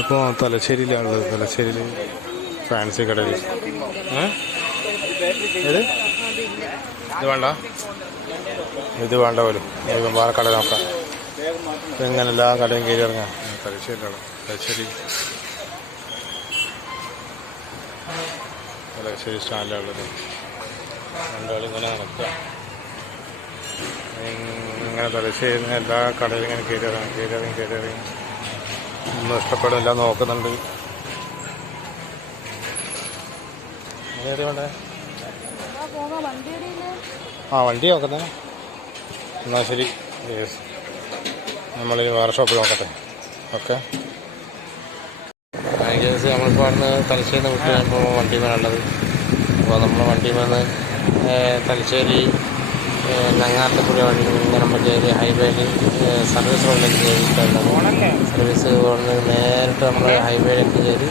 ഇപ്പോൾ തലശ്ശേരിയിലാണുള്ളത് തലശ്ശേരിയിൽ ഫാൻസി കടയിൽ. ഇത് വേണ്ട. ഇത് വേണ്ട പോലും. വേറെ കട നോക്കാം. ഇപ്പം എങ്ങനെ എല്ലാ കടയും കയറി ഇറങ്ങാം. തലശ്ശേരിയിലാണ്. തലശ്ശേരി. തലശ്ശേരി സ്റ്റാൻഡിലുള്ളത് രണ്ടാളിങ്ങനെ നടക്കുക. ഇങ്ങനെ തലശ്ശേരി എല്ലാ കടയിലും ഇങ്ങനെ കയറി ഇറങ്ങി കയറി ഇറങ്ങി കയറി ഇറങ്ങി ഒന്നും ഇഷ്ടപ്പെടില്ല നോക്കുന്നുണ്ട് ആ വണ്ടി നോക്കുന്നേ. എന്നാൽ ശരി. യെസ് ഈ വേറെ നോക്കട്ടെ. ഓക്കെ കേസ് നമ്മളിപ്പോൾ അവിടുന്ന് തലശ്ശേരി വിട്ട് കഴിയുമ്പോൾ വണ്ടി വേണുള്ളത് അപ്പോൾ നമ്മൾ വണ്ടി നിന്ന് തലശ്ശേരി നങ്ങാത്തപ്പുഴ വഴി മറ്റേ ഹൈവേയിൽ സർവീസ് റോഡിലേക്ക് കയറിയിട്ടുള്ളത് സർവീസ് റോഡിൽ നേരിട്ട് നമ്മൾ ഹൈവേയിലേക്ക് കയറി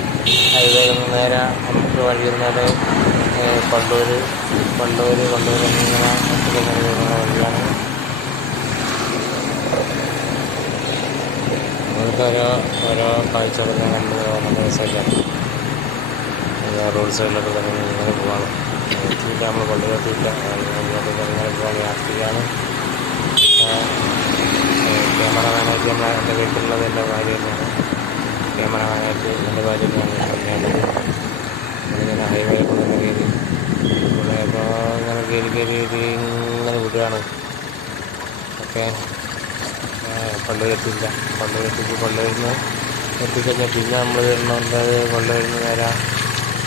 ഹൈവേയിൽ നിന്ന് നേരെ നമുക്ക് വഴി നേരെ കണ്ടൂർ കണ്ടൂർ കണ്ടൂർ വരുന്ന വഴിയാണ്. നമുക്ക് ഓരോ ഓരോ കാഴ്ചകൾ നമ്മൾ നമ്മുടെ സൈഡിലാണ് റോഡ് സൈഡിലൊക്കെ തന്നെ ഇങ്ങനെ പോവാണ്. എത്തിയില്ല നമ്മൾ കൊണ്ടുവരത്തില്ല ഇങ്ങോട്ട് ഇങ്ങനെ പോകാൻ യാത്രയാണ് ക്യാമറമാനായിട്ട് നമ്മൾ എന്റെ വീട്ടിലുള്ളത് എന്റെ ഭാര്യ തന്നെയാണ്. ക്യാമറമാനായിട്ട് എന്റെ ഭാര്യ തന്നെയാണ്. തന്നെയാണത് നമ്മളിങ്ങനെ ഹൈവേയിൽ കൂടെ കയറി ഇവിടെ ഇപ്പോൾ ഇങ്ങനെ കയറി കയറി ഇങ്ങനെ വിടുകയാണ് ഓക്കെ കൊണ്ടുവരത്തില്ല കൊണ്ടുവരത്തിക്ക് കൊണ്ടുവരുന്ന. എത്തിക്കഴിഞ്ഞാൽ പിന്നെ നമ്മൾ വരുന്നുണ്ട്. കൊണ്ടുവരുന്ന നേരം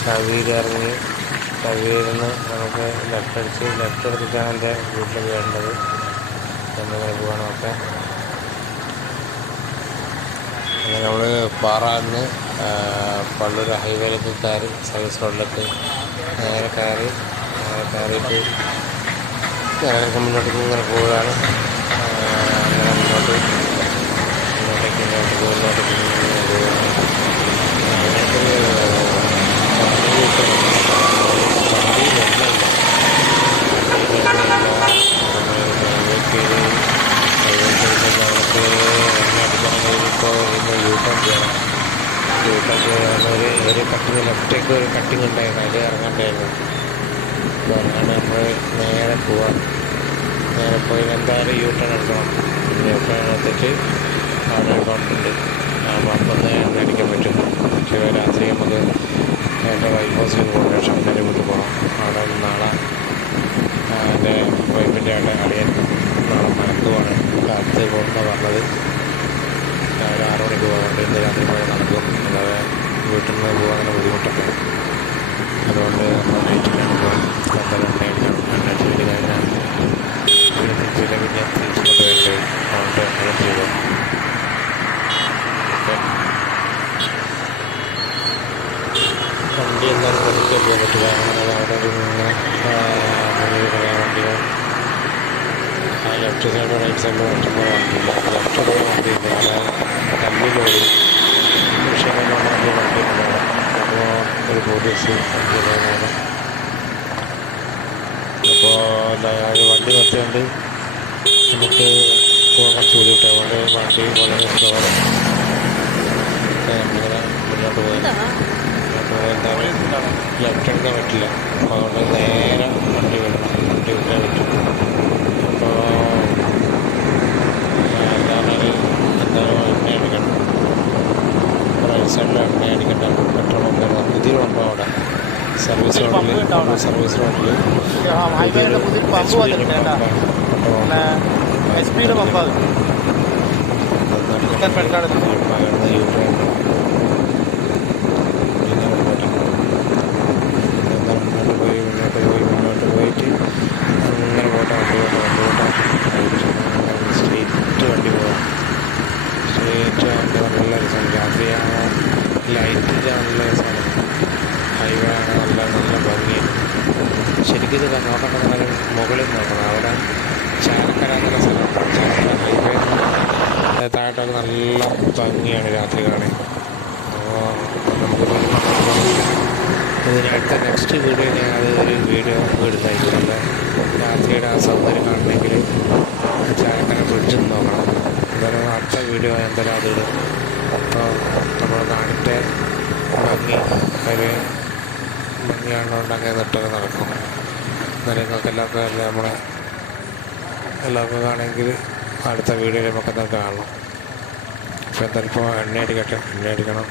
കവിയിൽ ഇറങ്ങി കവിയിൽ നിന്ന് നമുക്ക് ലെഫ്റ്റ് അടിച്ച് ലെഫ്റ്റ് എടുത്തിട്ടാണ് എന്റെ വീട്ടിൽ വേണ്ടത്. എന്നിങ്ങനെ പോകണം ഒക്കെ. അങ്ങനെ നമ്മൾ പാറാന്ന് പള്ളൂർ ഹൈവേയിലേക്ക് കയറി സർവീസ് റോഡിലേക്ക് നേരെ കയറി നേരെ കയറിയിട്ട് നേരെ മുന്നോട്ടേക്ക് ഇങ്ങനെ പോവുകയാണ്. അങ്ങനെ മുന്നോട്ട് മുന്നോട്ടേക്ക് മുന്നോട്ട് ഇങ്ങനെ പോവുകയാണ്. ഒരു ഒരു കട്ടിങ് ലെഫ്റ്റേക്ക് ഒരു കട്ടിങ് ഉണ്ടായിരുന്നു. അതിൽ ഇറങ്ങണ്ടായിരുന്നു. അപ്പോൾ അങ്ങനെ നമ്മൾ നേരെ പോവാം. നേരെ പോയി എന്തായാലും യൂട്ടേൺ എടുക്കണം. യൂട്ടേൺ എടുത്തിട്ട് അവിടെ കൗണ്ടുണ്ട് ആ അപ്പം എണ്ണ അടിക്കാൻ പറ്റും. പക്ഷേ രാത്രി നമുക്ക് എന്റെ വൈഫ് ഹൗസിൽ പോകണം. ഷമ്മന്റെ വീട്ടിൽ പോകണം. അവിടെ നാളെ എന്റെ വൈഫിന്റെ അവിടെ അളിയൻ വീട്ടിൽ നിന്ന് പോകാൻ അങ്ങനെ ബുദ്ധിമുട്ടൊക്കെ അതുകൊണ്ട് നൈറ്റിലാണ് പോകുന്നത് തിരിച്ചില്ല പിന്നെ തിരിച്ചുകൊണ്ട് വരേണ്ടി അതുകൊണ്ട് അങ്ങനെ ഓക്കെ വണ്ടി എന്തായാലും പതുക്കെ പോകാൻ പറ്റില്ല. അങ്ങനെ അവിടെ കുറേ വണ്ടികൾ. ലെഫ്റ്റ് സൈഡ് റൈറ്റ് സൈഡിൽ ഇഷ്ടംപോലെ വണ്ടിയില്ല ലെഫ്റ്റ് സൈഡ് വണ്ടിയില്ല അവിടെ കൃഷിയിലുള്ള വണ്ടി വണ്ടിയുണ്ട് അപ്പോൾ ഒരു വണ്ടി പോകുന്നതാണ് അപ്പോൾ അയാൾ വണ്ടി നിർത്തിയുണ്ട് നമുക്ക് പോകാൻ കുറച്ച് ബുദ്ധിമുട്ടാണ് അതുകൊണ്ട് വണ്ടി വളരെ സ്ലോവാണ് നമ്മളിങ്ങനെ മുന്നോട്ട് പോയി ലെഫ്റ്റ് എടുക്കാൻ പറ്റില്ല. അപ്പോൾ അതുകൊണ്ട് നേരെ വണ്ടി വിടണം. വണ്ടി വിട്ടാൽ പറ്റും. रोड सर्विस रोड की हम हाईवे ने खुद पंप हुआ था ना ना एसपी ने पंप हुआ था इतना താഴോട്ടൊക്കെ നല്ല ഭംഗിയാണ് രാത്രി കാണാൻ. അപ്പോൾ നമുക്ക് നെക്സ്റ്റ് വീഡിയോ ഞാൻ അത് ഒരു വീഡിയോ ഇടുന്നതായിരിക്കും. രാത്രിയുടെ ആ സൗന്ദര്യം കാണണമെങ്കിൽ ചാലക്കര ബ്രിഡ്ജ് നോക്കണം. എന്തായാലും അടുത്ത വീഡിയോ എന്തായാലും അത് ഇടും. അപ്പോൾ നമ്മുടെ നാടിന്റെ ഭംഗി ഒരു ഭംഗി കാണുന്നതുകൊണ്ട് അങ്ങനെ നെട്ടൊക്കെ നടക്കും. എന്നാലും നമുക്ക് എല്ലാവർക്കും നമ്മളെ എല്ലാവർക്കും കാണുമെങ്കിൽ അടുത്ത വീഡിയോയിൽ നമുക്കെന്താ കാണണം ഇപ്പോൾ എണ്ണ അടിക്കട്ടെ എണ്ണ